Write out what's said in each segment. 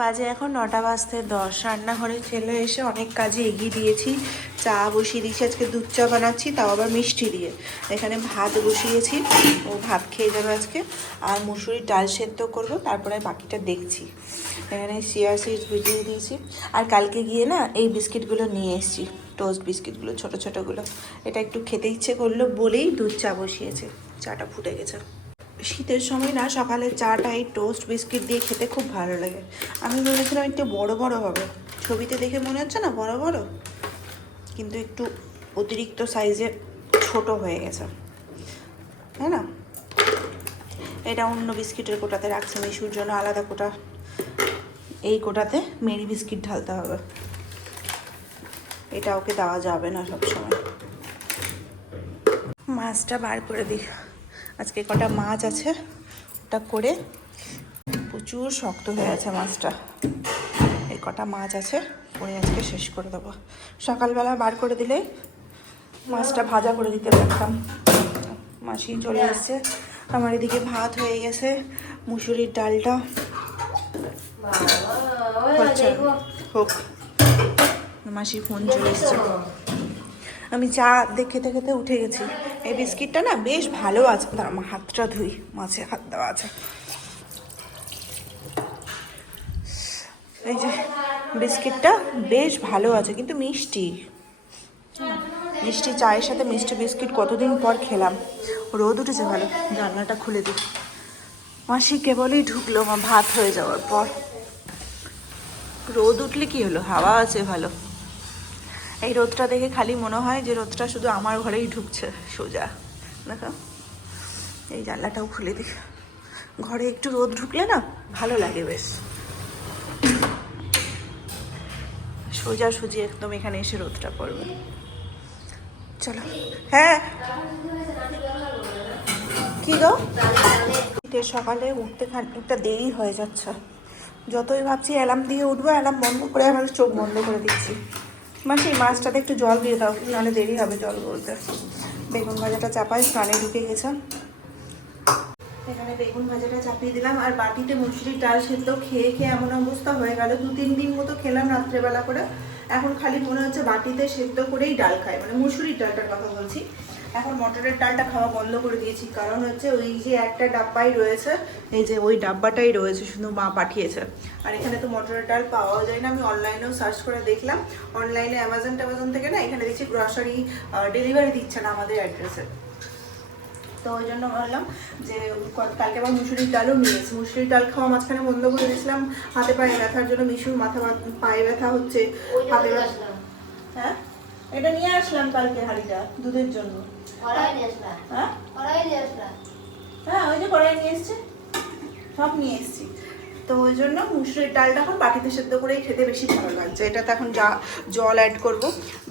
বাজে এখন 9টা বাজতে 10। রান্নাঘরে চলে এসে অনেক কাজে এগিয়ে দিয়েছি। চা বসিয়ে দিয়েছি, আজকে দুধ চা বানাচ্ছি, তাও আবার মিষ্টি দিয়ে। এখানে ভাত বসিয়েছি, ও ভাত খেয়ে যাবে আজকে। আর মুসুরির ডাল সেদ্ধ করবো, তারপরে বাকিটা দেখছি। এখানে চিয়া সিডস ভিজিয়ে দিয়েছি। আর কালকে গিয়ে না এই বিস্কিটগুলো নিয়ে এসেছি, টোস্ট বিস্কিটগুলো, ছোটো ছোটোগুলো। এটা একটু খেতে ইচ্ছে করলো বলেই দুধ চা বসিয়েছে। চাটা ফুটে গেছে। শীতের সময় না সকালে চাটা এই টোস্ট বিস্কিট দিয়ে খেতে খুব ভালো লাগে। আমি ভেবেছিলাম একটু বড় বড় হবে, ছবিতে দেখে মনে হচ্ছে না বড় বড়, কিন্তু একটু অতিরিক্ত সাইজে ছোট হয়ে গেছে, তাই না? এটা অন্য বিস্কিটের কোটাতে রাখছে, মিশুর জন্য আলাদা কোটা। এই কোটাতে মেরি বিস্কিট ঢালতে হবে, এটা ওকে দেওয়া যাবে না সবসময়। মাছটা বার করে দিই, আজকে কটা মাছ আছে, ওটা করে। প্রচুর শক্ত হয়ে আছে মাছটা, এই কটা মাছ আছে করে আজকে শেষ করে দেবো। সকালবেলা বার করে দিলেই মাছটা ভাজা করে দিতে পারতাম। মাসি চলে এসছে, আমার এদিকে ভাত হয়ে গেছে, মুসুরির ডালটা হচ্ছে হোক। মাসির ফোন চলে এসছে। আমি চা খেতে খেতে উঠে গেছি। এই বিস্কিটটা না বেশ ভালো আছে, আমার হাতটা ধুই, মাছে হাত দেওয়া আছে। এই যে বিস্কিটটা বেশ ভালো আছে, কিন্তু মিষ্টি মিষ্টি চায়ের সাথে মিষ্টি বিস্কিট কতদিন পর খেলাম। রোদ উঠেছে ভালো, জানলাটা খুলে দিই। মাসি কেবলই ঢুকলো ভাত হয়ে যাওয়ার পর। রোদ উঠলে কি হলো, হাওয়া আছে ভালো। এই রোদটা দেখে খালি মনে হয় যে রোদটা শুধু আমার ঘরেই ঢুকছে সোজা। দেখো এই জানলাটাও খুলে দিই, ঘরে একটু রোদ ঢুকলে না ভালো লাগে বেশ। সোজা সুজি একদম এখানে এসে রোদটা পড়বে। চলো। হ্যাঁ কি গো, সকালে উঠতে খানিকটা দেরি হয়ে যাচ্ছে। যতই ভাবছি অ্যালার্ম দিয়ে উঠবো, অ্যালার্ম বন্ধ করে আমাদের চোখ বন্ধ করে দিচ্ছি। মাসি মাছটাতে একটু জল দিয়ে দাও, নাহলে দেরি হবে জল বলতে। বেগুন ভাজাটা চাপাই, স্নানে ঢুকে গেছে। এখানে বেগুন ভাজাটা চাপিয়ে দিলাম, আর বাটিতে মুসুরির ডাল সেদ্ধ খেয়ে খেয়ে এমন অবস্থা হয়ে গেল, 2-3 দিন মতো খেলাম রাত্রেবেলা করে। এখন খালি মনে হচ্ছে বাটিতে সেদ্ধ করেই ডাল খাই, মানে মুসুরির ডালটার কথা বলছি। এখন মটরের ডালটা খাওয়া বন্ধ করে দিয়েছি, কারণ হচ্ছে ওই যে একটা ডাব্বাই রয়েছে, এই যে ওই ডাব্বাটাই রয়েছে, শুধু মা পাঠিয়েছে। আর এখানে তো মটরের ডাল পাওয়াও যায় না। আমি অনলাইনেও সার্চ করে দেখলাম, অনলাইনে অ্যামাজন থেকে না এখানে দেখছি গ্রসারি ডেলিভারি দিচ্ছে না আমাদের অ্যাড্রেসে। তো ওই জন্য ভাবলাম যে কালকে আবার মুসুরির ডালও নিয়েছি। মুসুরির ডাল খাওয়া মাঝখানে বন্ধ করে দিয়েছিলাম হাতে পায়ে ব্যথার জন্য। মিশুর পায়ে ব্যথা হচ্ছে, হাতে ব্যথা। হ্যাঁ এটা নিয়ে আসলাম কালকে হাঁড়িটা দুধের জন্য। হ্যাঁ ওই যে কড়াই নিয়ে এসছে, সব নিয়ে এসছি। তো ওই জন্য মুসুরির ডালটা এখন বাটিতে সেদ্ধ করেই খেতে বেশি ভালো লাগছে। এটাতে এখন যা জল অ্যাড করব।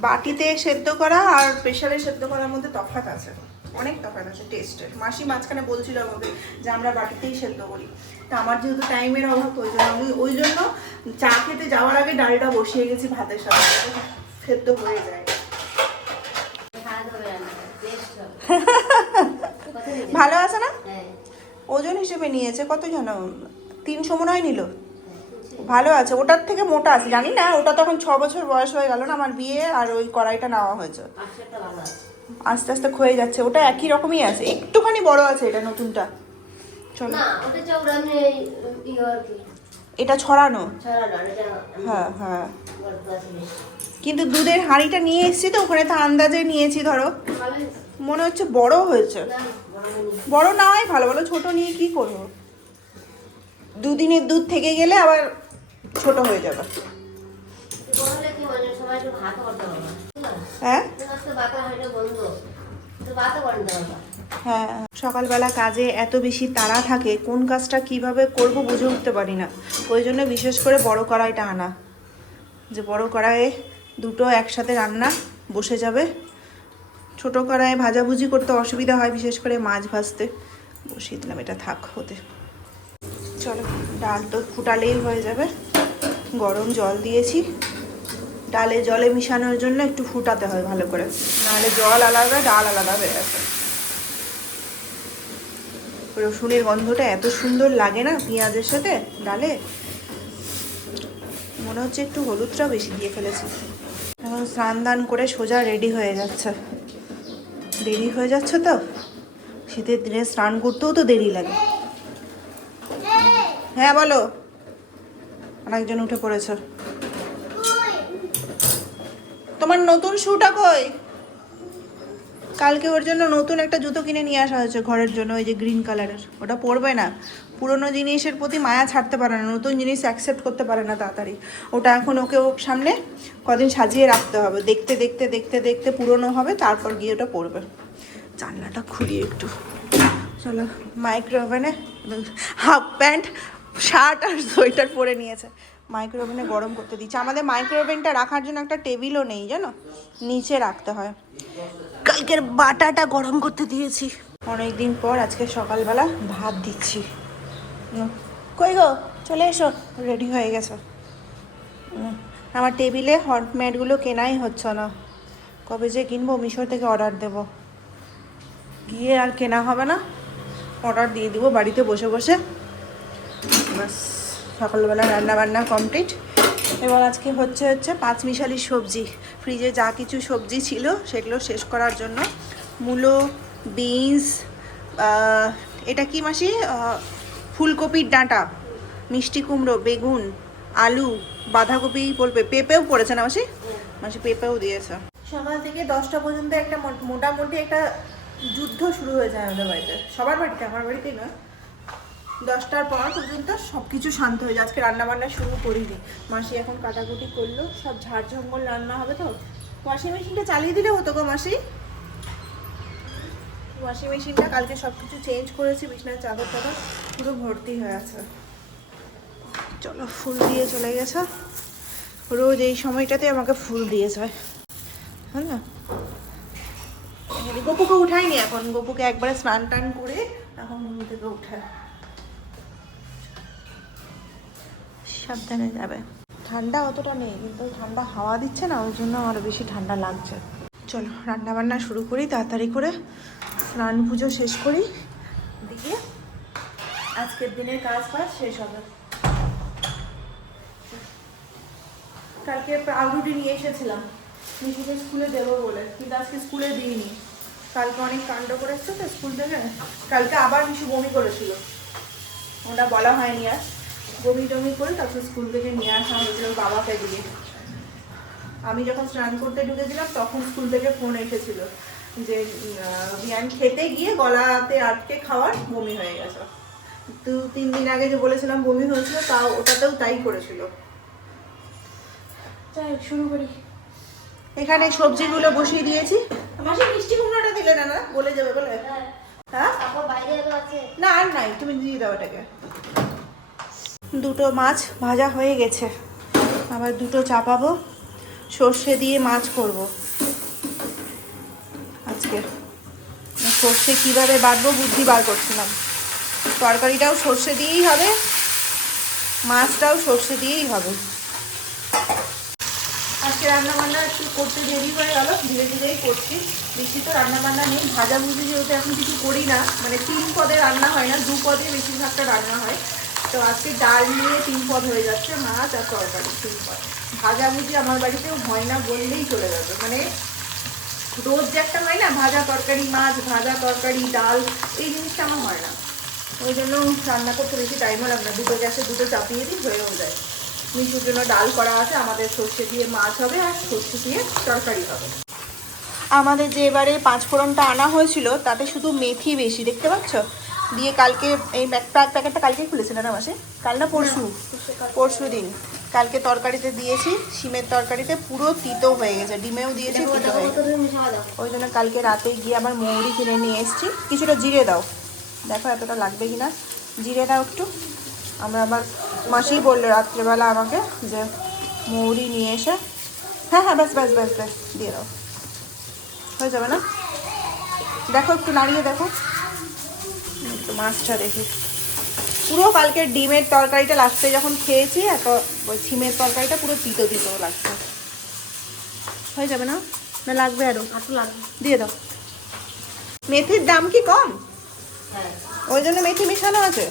বাটিতে সেদ্ধ করা আর প্রেশারে সেদ্ধ করার মধ্যে তফাৎ আছে, অনেক তফাৎ আছে টেস্টের। মাসি মাঝখানে বলছিল আমাকে যে আমরা বাটিতেই সেদ্ধ করি, তা আমার যেহেতু টাইমের অভাব, আমি ওই জন্য চা খেতে যাওয়ার আগে ডালটা বসিয়ে গেছি ভাতের সাথে, সেদ্ধ হয়ে যায়। ভালো আছে না? ওজন হিসেবে নিয়েছে কত জানো, 300 মনে হয় নিল। ভালো আছে, ওটার থেকে মোটা আছে জানি না। ওটা তখন 6 বছর বয়স হয়ে গেল না আমার বিয়ে, আর ওই কড়াইটা নেওয়া হয়েছে। আস্তে আস্তে ক্ষয়ে যাচ্ছে, ওটা একই রকমই আছে, একটুখানি বড় আছে এটা নতুনটা। চলো এটা ছড়ানো। হ্যাঁ হ্যাঁ, কিন্তু দুধের হাঁড়িটা নিয়ে এসেছি তো, ওখানে তো আন্দাজে নিয়েছি। ধরো মনে হচ্ছে বড় হয়েছে। বড় না হয় ভালো, ভালো ছোট নিয়ে কি করবো, দুদিনের দুধ থেকে গেলে আবার ছোট হয়ে যাবে। হ্যাঁ হ্যাঁ, সকালবেলা কাজে এত বেশি তাড়া থাকে, কোন কাজটা কিভাবে করব বুঝে উঠতে পারি না। ওই জন্য বিশেষ করে বড় কড়াইটা আনা, যে বড় কড়াইয়ে দুটো একসাথে রান্না বসে যাবে। ছোট কড়াইয়ে ভাজাভুজি করতে অসুবিধা হয়, বিশেষ করে মাছ ভাজতে। বসিয়ে দিলাম, এটা থাক হতে। চলো ডাল তো ফুটালেই হয়ে যাবে। গরম জল দিয়েছি, ডালে জলে মিশানোর জন্য একটু ফুটাতে হয় ভালো করে, নাহলে জল আলাদা ডাল আলাদা হয়ে আসে। রসুনের গন্ধটা এত সুন্দর লাগে না পেঁয়াজের সাথে ডালে, মনে হচ্ছে একটু হলুদটাও বেশি দিয়ে ফেলেছি। এখন স্নান দান করে সোজা রেডি হয়ে যাচ্ছে। দেরি হয়ে যাচ্ছে তো, শীতের দিনে স্নান করতেও তো দেরি লাগে। হ্যাঁ বলো। আরেকজন উঠে পড়েছে। তোমার নতুন শুটা কই? কালকে ওর জন্য নতুন একটা জুতো কিনে নিয়ে আসা হয়েছে ঘরের জন্য, ওই যে গ্রিন কালারের। ওটা পরবে না, পুরোনো জিনিসের প্রতি মায়া ছাড়তে পারে না, নতুন জিনিস অ্যাকসেপ্ট করতে পারে না তাড়াতাড়ি। ওটা এখন ওকে ওর সামনে কদিন সাজিয়ে রাখতে হবে, দেখতে দেখতে দেখতে দেখতে পুরনো হবে, তারপর গিয়ে ওটা পরবে। জানলাটা খুলি একটু। চলো, মাইক্রো ওভেনে হাফ প্যান্ট শার্ট আর সোয়েটার পরে নিয়েছে, মাইক্রো ওভেনে গরম করতে দিচ্ছে। আমাদের মাইক্রো ওভেনটা রাখার জন্য একটা টেবিলও নেই জানো, নিচে রাখতে হয়। কালকের বাটাটা গরম করতে দিয়েছি অনেকদিন পর, আজকে সকালবেলা ভাত দিচ্ছি। কই গো, চলে এসো, রেডি হয়ে গেছো। আমার টেবিলে হট ম্যাটগুলো কেনাই হচ্ছে না, কবে যে কিনবো, মিশো থেকে অর্ডার দেবো, গিয়ে আর কেনা হবে না, অর্ডার দিয়ে দিব বাড়িতে বসে বসে। বাস, সকালবেলা রান্না বান্না কমপ্লিট। এবার আজকে হচ্ছে পাঁচমিশালি সবজি, ফ্রিজে যা কিছু সবজি ছিল সেগুলো শেষ করার জন্য। মূলো, বিনস, এটা কি মাসি, ফুলকপির ডাঁটা, মিষ্টি কুমড়ো, বেগুন, আলু, বাঁধাকপি বলবে, পেঁপেও পড়েছে না মাসি? মাসি পেঁপেও দিয়েছে। সকাল থেকে 10টা পর্যন্ত একটা মোটামুটি একটা যুদ্ধ শুরু হয়ে যায় আমাদের বাড়িতে, সবার বাড়িতে, আমার বাড়িতেই না। 10টার পর পর্যন্ত সব কিছু শান্ত হয়ে যায়। আজকে রান্নাবান্না শুরু করিনি, মাসি এখন কাটাকুটি করলো, সব ঝাড় জঙ্গল রান্না হবে তো। ওয়াশিং মেশিনটা চালিয়ে দিলে হতো গো মাসি। ওয়াশিং মেশিনটা কালকে সব কিছু চেঞ্জ করেছি, বিছানার চাদর টাদর পুরো ভর্তি হয়ে আছে। চলো, ফুল দিয়ে চলে গেছে, রোজ এই সময়টাতে আমাকে ফুল দিয়ে যায়, হ্যাঁ না। গপুকে উঠাইনি এখন, গপুকে একবারে স্নান টান করে এখন ঘুম থেকে উঠায়, সাবধানে যাবে। ঠান্ডা অতটা নেই, কিন্তু ঠান্ডা হাওয়া দিচ্ছে না, ওই জন্য আরও বেশি ঠান্ডা লাগছে। চলো রান্না বান্না শুরু করি তাড়াতাড়ি করে, স্নান পুজো শেষ করি, দিয়ে আজকের দিনের কাজ শেষ হবে। কালকে পাউরুটি নিয়ে এসেছিলাম মিশুকে স্কুলে দেবো বলে, কিন্তু আজকে স্কুলে দিইনি। কালকে অনেক কাণ্ড করে এসছে তো স্কুল থেকে। কালকে আবার মিশু বমি করেছিল, ওটা বলা হয়নি আর, বমি টমি করে তারপর স্কুল থেকে নিয়ে আসা হয়েছিল বাবাকে দিয়ে। আমি যখন স্নান করতে ঢুকেছিলাম তখন স্কুল থেকে ফোন এসেছিল যে বিয়ান খেতে গিয়ে গলাতে আটকে খাওয়ার বমি হয়ে গেছে। 2-3 দিন আগে যে বলেছিলাম বমি হয়েছিল, তাও ওটাতেও তাই করেছিল। যাই শুরু করি। এখানে সবজিগুলো বসিয়ে দিয়েছি। মাসি মিষ্টি কুমড়োটা দিলে না, না বলে যাবে বলে? হ্যাঁ না, আর নাই, তুমি দিয়ে দাও এটাকে। দুটো মাছ ভাজা হয়ে গেছে, আবার দুটো চাপাবো, সর্ষে দিয়ে মাছ করব আজকে। সর্ষে কীভাবে বাটবো বুদ্ধি বার করছিলাম। তরকারিটাও সর্ষে দিয়েই হবে, মাছটাও সর্ষে দিয়েই হবে। আজকে রান্নাবান্না একটু করতে দেরি হয়ে গেল, ধীরে ধীরেই করছি। বেশি তো রান্নাবান্না নেই, ভাজাভুজি যেহেতু এখন কিছু করি না, মানে 3 পদে রান্না হয় না, 2 পদে বেশিরভাগটা রান্না হয়। তো আজকে ডাল নিয়ে 3 পদ হয়ে যাচ্ছে, মাছ আর তরকারি 3 পদ। ভাজাভুজি আমার বাড়িতেও হয় না বললেই চলে যাবে, মানে রোজ যে একটা হয় না ভাজা তরকারি, মাছ ভাজা তরকারি ডাল, এই জিনিসটা আমার হয় না। ওই জন্য রান্না করতে বেশি টাইমও লাগে না, দুটো গ্যাসে দুটো চাপিয়ে দিই, হয়েও যায়। মিশুর জন্য ডাল করা আছে, আমাদের সর্ষে দিয়ে মাছ হবে আর সর্ষে দিয়ে তরকারি হবে। আমাদের যে এবারে 5 ফোড়নটা আনা হয়েছিল তাতে শুধু মেথি বেশি, দেখতে পাচ্ছ, দিয়ে কালকে এই প্যাকেটটা কালকেই খুলেছিল না মাসে, কাল না পরশু দিন কালকে তরকারিতে দিয়েছি, শিমের তরকারিতে পুরো তিতো হয়ে গেছে, ডিমেও দিয়েছি তিতো হয়ে গেছে। ওই জন্য কালকে রাতে গিয়ে আবার মৌরি কিনে নিয়ে এসেছি। কিছুটা জিরে দাও, দেখো এতটা লাগবে কিনা, জিরে দাও একটু। আমরা আবার মাসিই বললো রাত্রেবেলা আমাকে যে মৌরি নিয়ে এসে, হ্যাঁ হ্যাঁ ব্যাস ব্যাস ব্যাস ব্যাস দিয়ে দাও, হয়ে যাবে না? দেখো একটু নাড়িয়ে দেখো, একটু মাছটা দেখি। পুরো কালকে ডিমের তরকারিটা লাস্টে যখন খেয়েছি, ওই সিমের তরকারিটা পুরো তিতো তিতো লাগছে। হয়ে যাবে না? না লাগবে আরও? লাগবে, দিয়ে দাও। মেথির দাম কি কম? হ্যাঁ, ওই জন্য মেথি মেশানো আছে।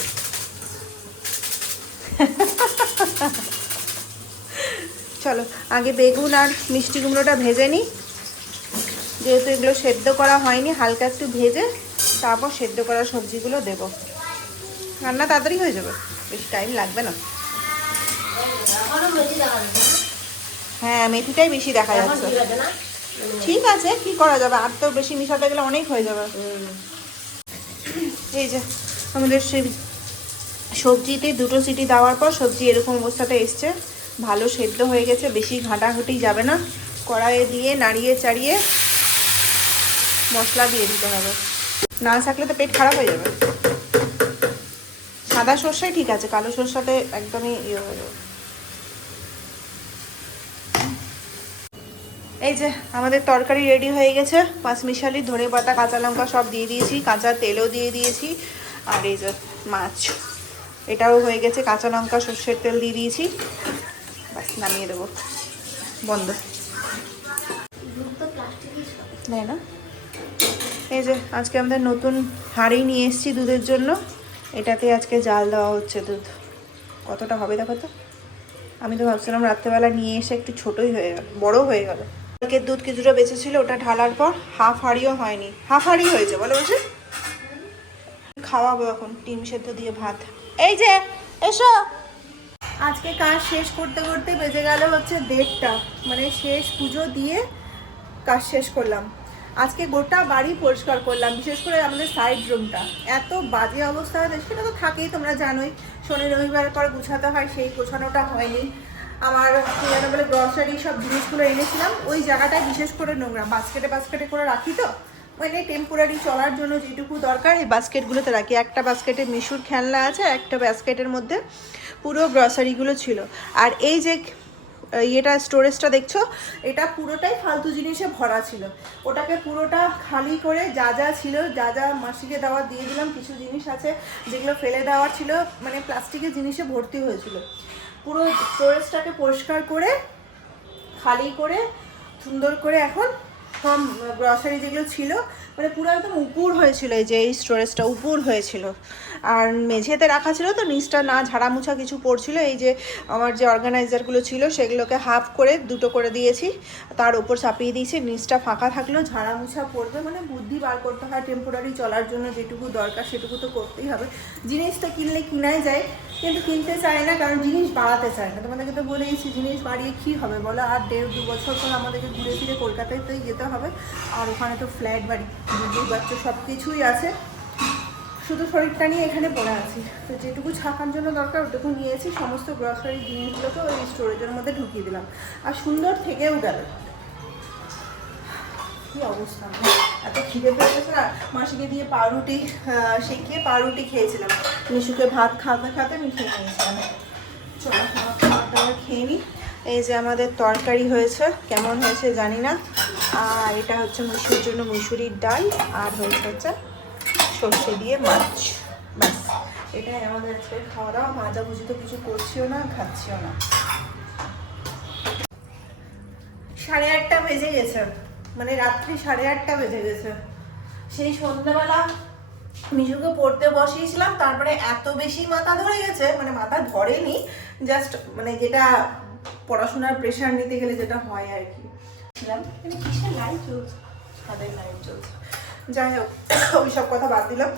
চলো আগে বেগুন আর মিষ্টি কুমড়োটা ভেজে নিই, যেহেতু এগুলো সেদ্ধ করা হয়নি, হালকা একটু ভেজে তারপর সেদ্ধ করা সবজিগুলো দেব। রান্না তাড়াতাড়ি হয়ে যাবে, বেশি টাইম লাগবে না। হ্যাঁ মেথিটাই বেশি দেখা যাচ্ছে। ঠিক আছে কি করা যাবে, আর তো বেশি মিশাতে গেলে অনেক হয়ে যাবে। এই যে আমাদের সেই সবজিতে 2টো সিটি দেওয়ার পর সবজি এরকম অবস্থাতে এসছে, ভালো সেদ্ধ হয়ে গেছে, বেশি ঘাঁটাঘুটি যাবে না। কড়াইয়ে দিয়ে নাড়িয়ে চাড়িয়ে মশলা দিয়ে দিতে হবে, না থাকলে তো পেট খারাপ হয়ে যাবে। সাদা সর্ষাই ঠিক আছে, কালো সর্ষাতে একদমই ইয়ে হয়ে যাবে। এই যে আমাদের তরকারি রেডি হয়ে গেছে, পাঁচমিশালি ধনে পাতা কাঁচা লঙ্কা সব দিয়ে দিয়েছি, কাঁচা তেলও দিয়ে দিয়েছি। আর এই যে মাছ এটাও হয়ে গেছে, কাঁচা লঙ্কা সর্ষের তেল দিয়ে দিয়েছি, বাস নামিয়ে দেবো, বন্ধ। তাই না? এই যে আজকে আমাদের নতুন হাঁড়ি নিয়ে এসেছি দুধের জন্য, এটাতে আজকে জাল দেওয়া হচ্ছে দুধ। কতটা হবে দেখো তো, আমি তো ভাবছিলাম রাত্রেবেলা নিয়ে এসে একটু ছোটোই হয়ে গেল, বড় হয়ে গেল। কালকের দুধ কিছুটা বেঁচেছিল, ওটা ঢালার পর হাফ হাঁড়িও হয়নি, হাফ হাঁড়ি হয়েছে বলো বসে। খাওয়াবো এখন ডিম সেদ্ধ দিয়ে ভাত। এই যে এসো, আজকে কাজ শেষ করতে করতে বেজে গেল হচ্ছে 1:30, মানে শেষ পুজো দিয়ে কাজ শেষ করলাম। আজকে গোটা বাড়ি পরিষ্কার করলাম, বিশেষ করে আমাদের সাইড রুমটা এত বাজে অবস্থা হয়েছে, সেটা তো থাকেই, তোমরা জানোই। শনি রবিবার পর গুছাতে হয়, সেই গোছানোটা হয়নি। আমার যেন বলে গ্রসারি সব জিনিসগুলো এনেছিলাম, ওই জায়গাটায় বিশেষ করে নোংরা, বাস্কেটে বাস্কেটে করে রাখি তো, মানে টেম্পোরারি চলার জন্য যেটুকু দরকার এই বাস্কেটগুলোতে রাখি। একটা বাস্কেটে মিশুর খেলনা আছে, একটা বাস্কেটের মধ্যে পুরো গ্রসারিগুলো ছিল। আর এই যে এটা স্টোরেজটা দেখছো, এটা পুরোটাই ফালতু জিনিসে ভরা ছিল, ওটাকে পুরোটা খালি করে যা যা ছিল, যা যা মাসিকে দেওয়া দিয়ে দিলাম। কিছু জিনিস আছে যেগুলো ফেলে দেওয়ার ছিল, মানে প্লাস্টিকের জিনিসে ভর্তি হয়েছিল। পুরো স্টোরেজটাকে পরিষ্কার করে খালি করে সুন্দর করে এখন সব গ্রসারি যেগুলো ছিল, মানে পুরো একদম উপুর হয়েছিল, এই যে এই স্টোরেজটা উপুর হয়েছিল। আর মেঝেতে রাখা ছিল তো নিচটা না ঝাড়া মুছা কিছু পড়ছিল, এই যে আমার যে অর্গানাইজারগুলো ছিল সেগুলোকে হাফ করে 2টো করে দিয়েছি, তার ওপর চাপিয়ে দিয়েছি, নিচটা ফাঁকা থাকলেও ঝাড়া মুছা পড়বে। মানে বুদ্ধি বার করতে হয়, টেম্পোরারি চলার জন্য যেটুকু দরকার সেটুকু তো করতেই হবে। জিনিস তো কিনলে কিনাই যায়, কিন্তু কিনতে চায় না, কারণ জিনিস বাড়াতে চায় না। তোমাদেরকে তো বলেইছি জিনিস বাড়িয়ে কী হবে বলো, আর 1.5-2 বছর পর আমাদেরকে ঘুরে ফিরে কলকাতাতেই যেতে হবে, আর ওখানে তো ফ্ল্যাট বাড়ি, বুঝতেই পারছো, সব কিছুই আছে, শুধু শরীরটা নিয়ে এখানে পড়ে আছি। তো যেটুকু ছাপার জন্য দরকার ওটুকু নিয়েছি, সমস্ত গ্রসারি জিনিসগুলোকে ওই স্টোরেজের মধ্যে ঢুকিয়ে দিলাম, আর সুন্দর থেকেও গেল। কী অবস্থা, এত খিদে পেয়ে গেছে না, মাসিকে দিয়ে পাউরুটি সেঁকিয়ে পাউরুটি খেয়েছিলাম, মিশুকে ভাত খাতে খাতে আমি খেয়ে নিয়েছিলাম। চলো খাওয়া দাওয়া খেয়ে নিই। এই যে আমাদের তরকারি হয়েছে, কেমন হয়েছে জানি না। আর এটা হচ্ছে মুসুরির জন্য মুসুরির ডাল, আর হচ্ছে সর্ষে দিয়ে মাছ, ব্যাস এটাই আমাদের আজকে খাওয়া দাওয়া। ভাজাভুজি তো কিছু করছিও না, খাচ্ছিও না। 8:30 বেজে গেছে, মানে রাত্রি 8:30 বেজে গেছে। সেই সন্ধ্যাবেলা মিশুকে পড়তে বসিয়েছিলাম, তারপরে এত বেশি মাথা ধরে গেছে, মানে মাথা ধরেনি, জাস্ট মানে যেটা পড়াশোনার প্রেশার নিতে গেলে যেটা হয় আর কি। কিসের লাইট চলছে, তাদের লাইট চলছে, যাই হোক ওই সব কথা বাদ দিলাম।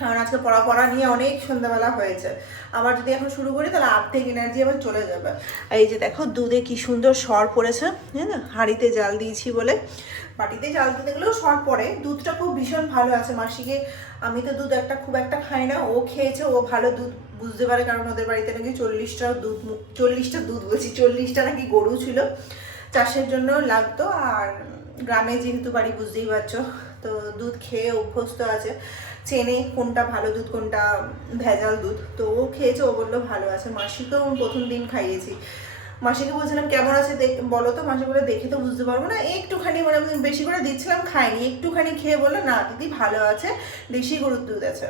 কারণ আজকে পড়া নিয়ে অনেক সন্ধ্যাবেলা হয়েছে, আবার যদি এখন শুরু করি তাহলে আর্ধেক এনার্জি আবার চলে যাবে। এই যে দেখো দুধে কি সুন্দর সর পড়েছে, হ্যাঁ না, হাঁড়িতে জাল দিয়েছি বলে। বাটিতে জাল দিতে গেলেও সর পড়ে। দুধটা খুব ভীষণ ভালো আছে মাসিকে, আমি তো দুধ খুব একটা খাই না, ও খেয়েছে, ও ভালো দুধ বুঝতে পারে, কারণ ওদের বাড়িতে নাকি 40টা দুধ বলছি, 40টা নাকি গরু ছিল, চাষের জন্য লাগতো। আর গ্রামে যেহেতু বাড়ি বুঝতেই পারছো, তো দুধ খেয়ে অভ্যস্ত আছে, চেনে কোনটা ভালো দুধ কোনটা ভেজাল দুধ। তো ও খেয়েছে, ও বললো ভালো আছে। মাসিকেও প্রথম দিন খাইয়েছি, মাসিকে বলছিলাম কেমন আছে বলো তো, মাসি বলে দেখে তো বুঝতে পারবো না, একটুখানি, মানে আমি বেশি করে দিচ্ছিলাম, খাইনি, একটুখানি খেয়ে বললো না দিদি ভালো আছে, দেশি গরুর দুধ আছে।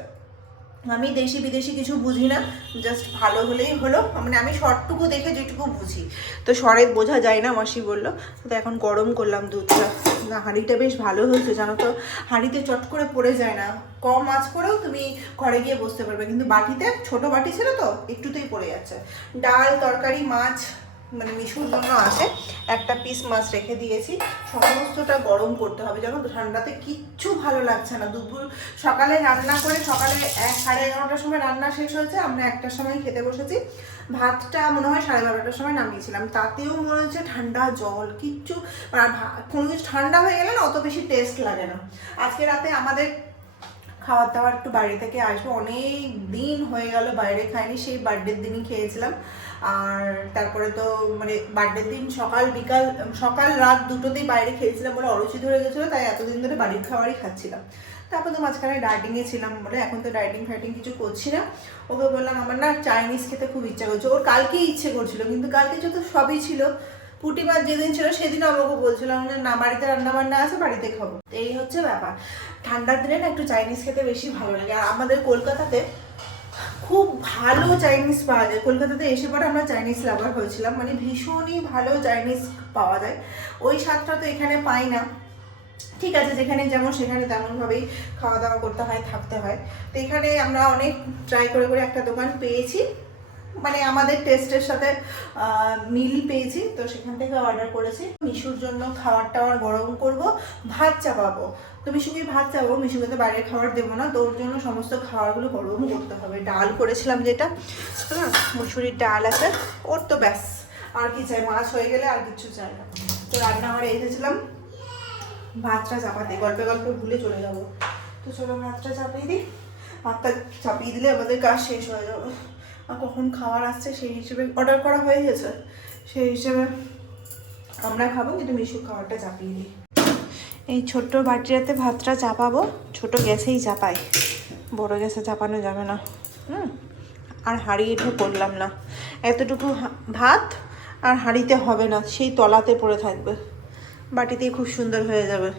আমি দেশি বিদেশি কিছু বুঝি না, জাস্ট ভালো হলেই হলো, মানে আমি শর্টটুকু দেখে যেটুকু বুঝি, তো শরে বোঝা যায় না, মাসি বললো। তো এখন গরম করলাম দুধটা, না হাঁড়িটা বেশ ভালো হয়েছে জানো তো, হাঁড়িতে চট করে পড়ে যায় না, কম আঁচ করেও তুমি ঘরে গিয়ে বসতে পারবে, কিন্তু বাটিতে ছোট বাটি ছিল তো একটুতেই পড়ে যাচ্ছে। ডাল তরকারি মাছ মানে মিশুর জন্য আসে, একটা পিস মাছ রেখে দিয়েছি। সমস্তটা গরম করতে হবে, জানো তো ঠান্ডাতে কিচ্ছু ভালো লাগছে না। দুপুর সকালে রান্না করে সকালে 11:30টার সময় রান্না শেষ হয়েছে, আমরা 1টার সময় খেতে বসেছি। ভাতটা মনে হয় 12:30টার সময় নামিয়েছিলাম, তাতেও মনে হচ্ছে ঠান্ডা জল, কিচ্ছু কোনো কিছু ঠান্ডা হয়ে গেলে না অত বেশি টেস্ট লাগে না। আজকে রাতে আমাদের খাওয়ার দাওয়ার একটু বাইরে থেকে আসবে, অনেক দিন হয়ে গেল বাইরে খাইনি, সেই বার্থডের দিনই খেয়েছিলাম। আর তারপরে তো মানে বার্থডের দিন সকাল রাত দুটোতেই বাইরে খেয়েছিলাম বলে অরুচি ধরে গেছিলো, তাই এতদিন ধরে বাড়ির খাবারই খাচ্ছিলাম। তারপর তো মাঝখানে ডায়েটিংয়ে ছিলাম বলে এখন তো ডায়েটিং ফাইটিং কিছু করছি না। ওকে বললাম আমার না চাইনিজ খেতে খুব ইচ্ছা করছে, ওর কালকেই ইচ্ছে করছিল, কিন্তু কালকে যত সবই ছিল, পুঁটি মাছ যেদিন ছিল সেদিন আমাকে বলছিলাম না বাড়িতে রান্না বান্না আছে, বাড়িতে খাবো। এই হচ্ছে ব্যাপার, ঠান্ডার দিনে না একটু চাইনিজ খেতে বেশি ভালো লাগে। আর আমাদের কলকাতাতে খুব ভালো চাইনিজ পাওয়া যায়, কলকাতাতে এসে পরে আমরা চাইনিজ লাভার হয়েছিলাম, মানে ভীষণই ভালো চাইনিজ পাওয়া যায়। ওই স্বাদটা তো এখানে পাই না। ঠিক আছে, যেখানে যেমন সেখানে তেমনভাবেই খাওয়া দাওয়া করতে হয়, থাকতে হয়। তো এখানে আমরা অনেক ট্রাই করে করে একটা দোকান পেয়েছি, মানে আমাদের টেস্টের সাথে মিল পেয়েছি, তো সেখান থেকে অর্ডার করেছি। মিশুর জন্য খাবার টাবার গরম করব, ভাত চাপাবো। তো মিশুকে ভাত চাপাবো, মিশুকে তো বাইরের খাবার দেবো না, তো ওর জন্য সমস্ত খাবারগুলো গরম করতে হবে। ডাল করেছিলাম যেটা, হ্যাঁ মুসুরির ডাল আছে, ওর তো ব্যাস আর কি চাই, মাছ হয়ে গেলে আর কিছু চাই না। তো রান্নাঘরে এসেছিলাম ভাতটা চাপাতে, গল্পে গল্পে ভুলে চলে যাবো। তো চলো ভাতটা চাপিয়ে দিই, ভাতটা চাপিয়ে দিলে আমাদের কাজ শেষ হয়ে যাবে। আর কখন খাবার আসছে সেই হিসেবে অর্ডার করা হয়ে গেছে, সেই হিসেবে আমরা খাবো, কিন্তু মিশু খাবারটা চাপিয়ে দিই। এই ছোট্ট বাটিটাতে ভাতটা চাপাবো, ছোট গ্যাসেই চাপাই, বড় গ্যাসে চাপানো যাবে না। আর হাঁড়ি এঠে করলাম না, এতটুকু ভাত আর হাঁড়িতে হবে না, সেই তলাতে পড়ে থাকবে, বাটিতেই খুব সুন্দর হয়ে যাবে।